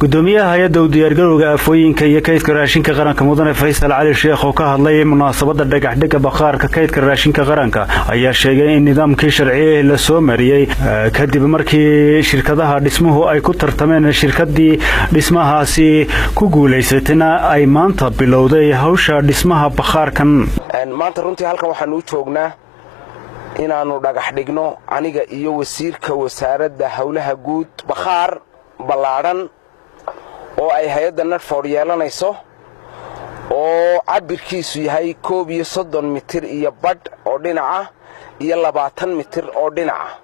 gudoomiyaha hay'adda u diyaargarowga aafooyinka iyo kaydka raashinka qaranka mudane Faysal Cali Sheekh oo ka hadlay munaasabadda dhagaxdhigga bakhaarka kaydka raashinka qaranka ayaa sheegay in nidaamkii sharci la soo mariyay kadib markii shirkadaha dhismuhu ay ku tartameen shirkadii dhismahaasi ku guuleysatayna ay maanta bilowday hawsha dhismaha bakhaarkan maanta runtii halkan waxaan u joognaa inaanu dhagax dhigno aniga iyo wasiirka wasaaradda hawlaha guud bakhaar ballaaran oo ay hay'adda Nadford yeelanayso oo cabirkiisu yahay 31 mitir iyo badh oo dhinaca iyo 20 mitir oo dhinaca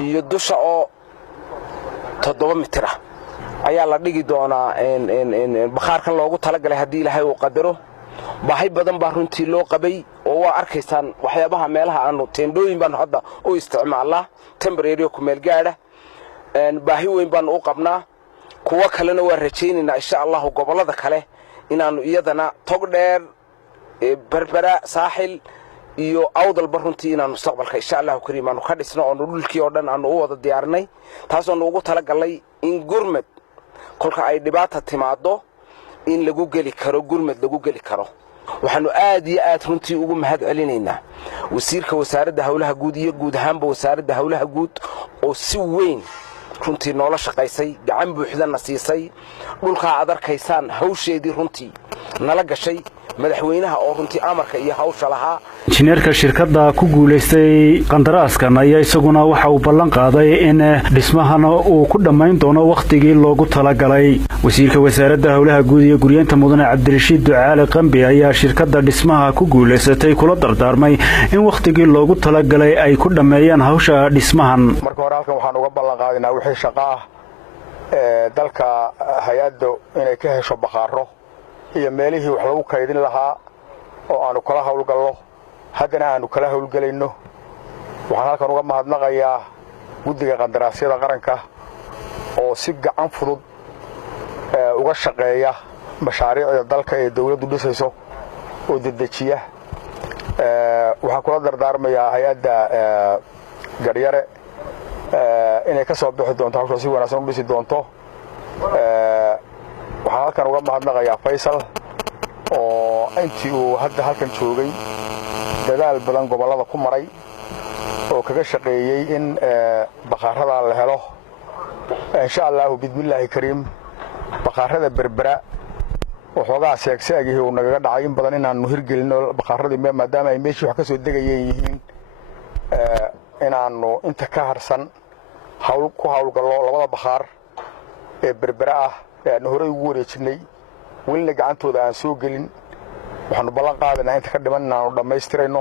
iyo dusha oo 7 mitir ayaa la dhigi doonaa bakhaarkan loogu talagalay hadii Ilaahay uu qadaro baahi badan baa runtii loo qabay oo waa arkaysaan waxyaabaha meelaha aanu teendooyin baan hadda u isticmaalnaa temporary ku meel gaadha baahi weyn baan u qabnaa kuwa kalena waa rajaynaynaa insha Allah gobolada kale inaanu iyadana tog dheer berbera saaxil iyo awdal baruntii inaanu mustaqbalka insha Allah kariimaanu ka dhisno oo dhulkii oo dhan aanu u wada diyaarnay taas oo ugu talagalay in gurmad kolka ay dhibaato timaado in lagu gali karo gurmad lagu gali karo waxaanu aad iyo aad runtii ugu mahad celinaynaa wasiirka wasaaradda hawlaha guud iyo guud ahaanba wasaaradda hawlaha guud oo si weyn runtii noola shaqaysay gacan buuxdana siisay dhulka aad arkaysaan hawsheedii runtii nala gashay madaxweynaha oo runtii amarka iyo hawsha lahaa injineerka shirkadda ku guuleystay qandaraaskan ayaa isaguna waxa uu ballan qaaday in dhismahana uu ku dhammayn doono waqtigii loogu talagalay wasiirka wasaaradda hawlaha guud iyo guryeynta mudane Cabdirashiid Ducaale Qambi ayaa shirkadda dhismaha ku guuleysatay kula dardaarmay in waqtigii loogu talagalay ay ku dhameeyaan hawsha dhismahan marka hore halkan waxaan uga ballan qaadinaa wixii shaqo ah dalka hay'adda inay ka hesho bakhaaro iyo meelihii wax lagu kaydin lahaa oo aanu kala hawlgalno haddana aanu kala hawlgalayno waxaan halkan uga mahadnaqayaa guddiga qandaraasyada qaranka oo si gacan fudud uga shaqeeya mashaariicda dalka ee dawladdu dhisayso oo dedejiya waxaan kula dardaarmayaa hay'adda garyare inay ka soo bixi doonto hawsha si wanaagsan u dhisi doonto waxaan halkan uga mahadnaqayaa Faysal oo intii uu hadda halkan joogay dadaal badan gobolada ku maray oo kaga shaqeeyay in bakhaarada la helo insha Allah bidmillaahi kariim bakhaarada berbera waxoogaa seegseegii uu naga dhacay in badan inaanu hirgelino bakhaaradii maadaama ay meeshii wax ka soo degayeen yihiin inaanu inta ka harsan ku hawlgallo labada bakhaar ee berbera ah aan hore ugu wareejinay welina gacantooda aan soo gelin waxaanu ballan qaadanaynaa inta ka dhiman inaanu dhammaystirayno